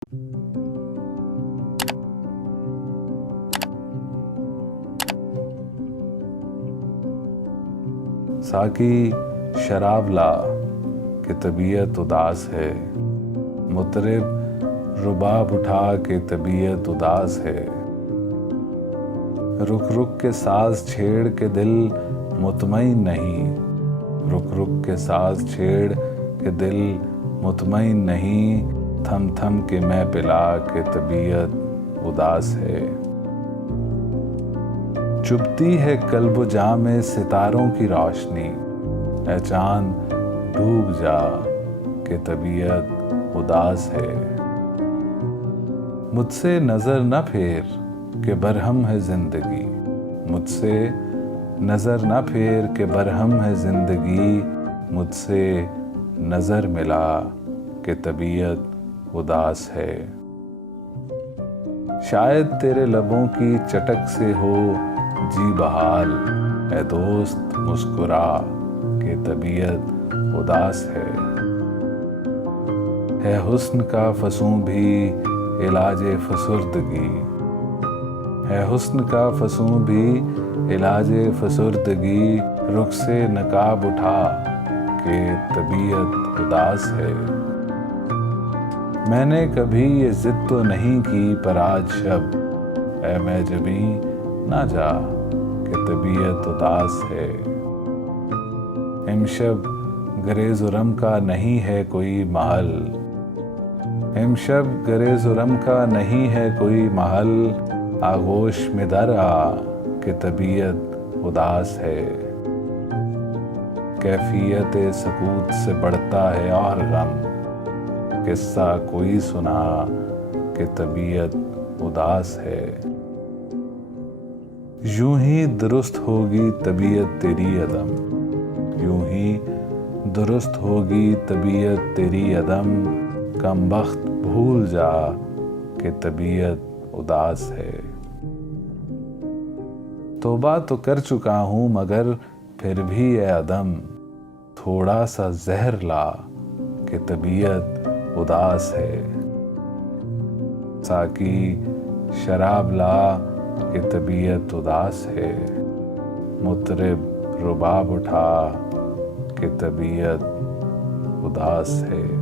साकी शराब ला कि तबीयत उदास है, मुतरिब रुबाब उठा के तबीयत उदास है। रुक रुक के साज छेड़ के दिल मुतमईन नहीं, रुक रुक के साज छेड़ के दिल मुतमईन नहीं। थम थम के मैं पिला के तबीयत उदास है। चुभती है कल्ब जा में सितारों की रोशनी, ऐ चांद डूब जा के तबीयत उदास है। मुझसे नजर न फेर के बरहम है जिंदगी, मुझसे नजर न फेर के बरहम है जिंदगी। मुझसे नजर मिला के तबीयत उदास है। शायद तेरे लबों की चटक से हो जी बहाल, ऐ दोस्त मुस्कुरा के तबीयत उदास है हुस्न का फसूं भी इलाजे फसुर्दगी, है हुस्न का फसूं भी इलाजे फसुर्दगी। रुख से नकाब उठा के तबीयत उदास है। मैंने कभी ये जिद तो नहीं की पर आज शब, ऐ मैं जबी ना जा के तबीयत उदास है। इमशब गरे-जुरम का नहीं है कोई महल, इमशब गरे-जुरम का नहीं है कोई महल। आगोश में दर आ के तबीयत उदास है। कैफियत सकूत से बढ़ता है और गम, किस्सा कोई सुना के तबीयत उदास है। यूं ही दुरुस्त होगी तबीयत तेरी अदम, यूं ही दुरुस्त होगी तबीयत तेरी अदम। कम बख्त भूल जा के तबीयत उदास है। तौबा तो कर चुका हूं मगर फिर भी ए अदम, थोड़ा सा जहर ला के तबीयत उदास है। साकी शराब ला के तबीयत उदास है, मुतरिब रुबाब उठा के तबीयत उदास है।